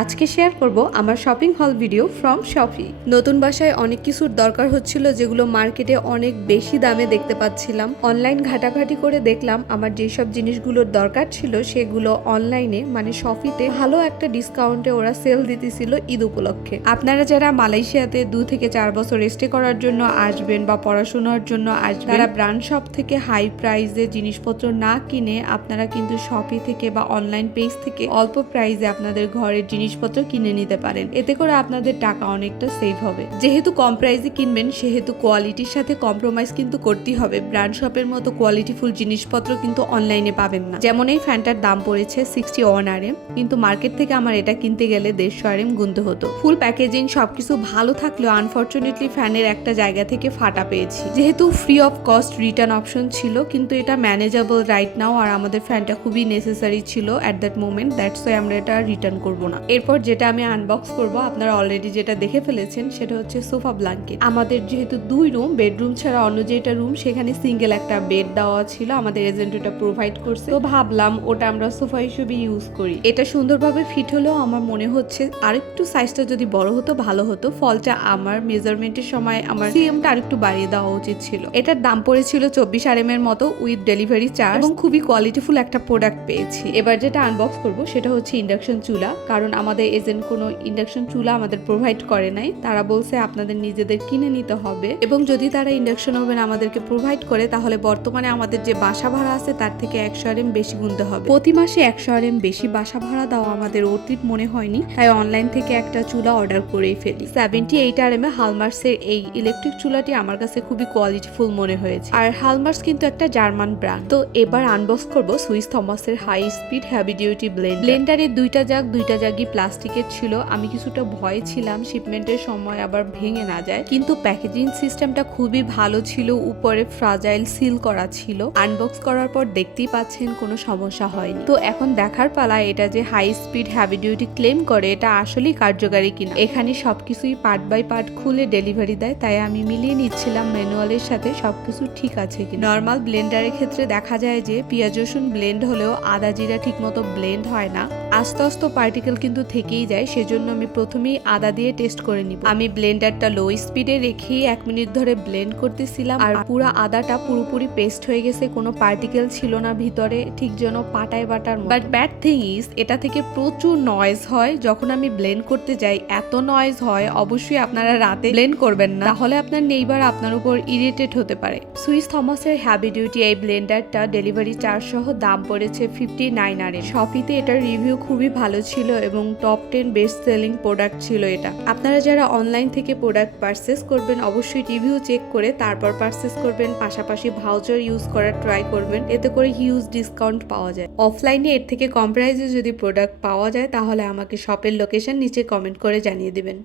আজকে শেয়ার করব আমার শপিং হল ভিডিও ফ্রম শপি। নতুন বাসায় অনেক কিছুর দরকার হচ্ছিল যেগুলো মার্কেটে অনেক বেশি দামে দেখতে পাচ্ছিলাম। অনলাইন ঘাটাঘাটি করে দেখলাম আমার যেসব জিনিসগুলোর দরকার ছিল সেগুলো অনলাইনে মানে শপিতে ভালো একটা ডিসকাউন্টে ওরা সেল দিতেছিল ঈদ উপলক্ষে। আপনারা যারা মালয়েশিয়াতে 2 থেকে 4 বছর স্টে করার জন্য আসবেন বা পড়াশোনার জন্য আসবেন, তারা ব্র্যান্ড শপ থেকে হাই প্রাইসে জিনিসপত্র না কিনে আপনারা কিন্তু শপি থেকে বা অনলাইন পেজ থেকে অল্প প্রাইসে আপনাদের ঘরের জিনিসপত্র কিনে নিতে পারেন। এতে করে আপনাদের টাকা অনেকটা সেভ হবে। যেহেতু কম প্রাইসে কিনবেন সেহেতু কোয়ালিটির সাথে কম্প্রোমাইজ কিন্তু করতেই হবে। ব্র্যান্ড শপের মতো কোয়ালিটিফুল জিনিসপত্র কিন্তু অনলাইনে পাবেন না। যেমন এই ফ্যানটার দাম পড়েছে 61 RM, কিন্তু মার্কেট থেকে আমার এটা কিনতে গেলে 150 RM গুনতে হতো। ফুল প্যাকেজিং সবকিছু ভালো থাকলেও আনফরচুনেটলি ফ্যানের একটা জায়গা থেকে ফাটা পেয়েছি। যেহেতু free of cost return option ছিল, কিন্তু এটা ম্যানেজেবল রাইট নাও, আর আমাদের ফ্যানটা খুবই নেসেসারি ছিল at that moment, that's why আমরা এটা রিটার্ন করবো না। এরপর যেটা আমি আনবক্স করব, আপনারা অলরেডি যেটা দেখে ফেলেছেন, সেটা হচ্ছে সোফা ব্ল্যাঙ্কেট। আমাদের যেহেতু 2 রুম, বেডরুম ছাড়া অন্য যেটা রুম সেখানে সিঙ্গেল একটা বেড দেওয়া ছিল, আমাদের এজেন্ট ওটা প্রোভাইড করছে, তো ভাবলাম ওটা আমরা সোফা হিসেবে ইউজ করি। এটা সুন্দরভাবে ফিট হলেও আমার মনে হচ্ছে আরেকটু সাইজটা যদি বড় হতো ভালো হতো। ফলটা আমার মেজারমেন্টের সময় আমার সিএমটা আরেকটু বাড়িয়ে দেওয়া উচিত ছিল। এটার দাম পড়েছিল 24 RM এর মতো উইথ ডেলিভারি চার্জ, এবং খুবই কোয়ালিটিফুল একটা প্রোডাক্ট পেয়েছি। এবার যেটা আনবক্স করব সেটা হচ্ছে ইন্ডাকশন চুলা, কারণ আমাদের এজেন্ট কোনো ইন্ডাকশন চুলা আমাদের প্রোভাইড করে নাই। তারা বলছে আপনাদের নিজেদের কিনে নিতে হবে, এবং যদি তারা ইন্ডাকশন ওভেন আমাদেরকে প্রোভাইড করে তাহলে বর্তমানে আমাদের যে বাসা ভাড়া আছে তার থেকে 100 RM বেশি গুনতে হবে। প্রতি মাসে 100 RM বেশি বাসা ভাড়া দেওয়া আমাদের অতীত মনে হয়নি, তাই অনলাইন থেকে একটা চুলা অর্ডার করেই ফেলি। 78 RM হালমার্সের এই ইলেকট্রিক চুলাটি আমার কাছে খুবই কোয়ালিটিফুল মনে হয়েছে, আর হালমার্স কিন্তু একটা জার্মান ব্র্যান্ড। তো এবার আনবক্স করব সুইস থমাসের হাই স্পিড হেভি ডিউটি ব্লেন্ডারের দুইটা জাগই প্লাস্টিকের ছিল। আমি কিছুটা ভয় ছিলাম শিপমেন্টের সময় আবার ভেঙে না যায়, কিন্তু প্যাকেজিং সিস্টেমটা খুবই ভালো ছিল, উপরে ফ্রাজাইল সিল করা ছিল। আনবক্স করার পর দেখতেই পাচ্ছেন কোনো সমস্যা হয়নি। তো এখন দেখার পালা এটা যে high speed heavy duty claim করে এটা আসলেই কার্যকারী কিনা। এখানে সবকিছুই পার্ট বাই পার্ট খুলে ডেলিভারি দেয়, তাই আমি মিলিয়ে নিচ্ছিলাম ম্যানুয়ালের সাথে সবকিছু ঠিক আছে কিনা। নর্মাল ব্লেন্ডারের ক্ষেত্রে দেখা যায় যে পেঁয়াজ রসুন ব্লেন্ড হলেও আদা জিরা ঠিক মতো ব্লেন্ড হয় না, আস্তে আস্তে পার্টিকেল কিন্তু থেকেই যায়। সেজন্য আমি প্রথমেই আদা দিয়ে টেস্ট করে নিব। আমি ব্লেন্ডারটা লো স্পিডে রেখেই 1 মিনিট ধরে ব্লেন্ড করতেছিলাম, আর পুরো আদাটা পুরোপুরি পেস্ট হয়ে গেছে, কোনো পার্টিকেল ছিল না ভিতরে, ঠিক যেন পাটায় বাটার মতো। বাট ব্যাড থিং ইজ এটা থেকে প্রচুর নয়েজ হয় যখন আমি ব্লেন্ড করতে যাই। এত নয়েজ হয়, অবশ্যই আপনারা রাতে ব্লেন্ড করবেন না, তাহলে আপনার নেইবার আপনার উপর ইরিটেট হতে পারে। সুইস থমাসের হেভি ডিউটি এই ব্লেন্ডারটা ডেলিভারি চার্জ সহ দাম পড়েছে 59 RM। শপিতে এটার রিভিউ খুবই ভালো ছিল এবং টপ 10 বেস্ট সেলিং প্রোডাক্ট ছিল এটা। আপনারা যারা অনলাইন থেকে প্রোডাক্ট পারচেস করবেন অবশ্যই রিভিউ চেক করে তারপর পারচেস করবেন, পাশাপাশি ভাউচার ইউজ করার ট্রাই করবেন, এতে করে হিউজ ডিসকাউন্ট পাওয়া যায়। অফলাইনে এর থেকে কম প্রাইসে যদি প্রোডাক্ট পাওয়া যায় তাহলে আমাকে শপের লোকেশন নিচে কমেন্ট করে জানিয়ে দিবেন।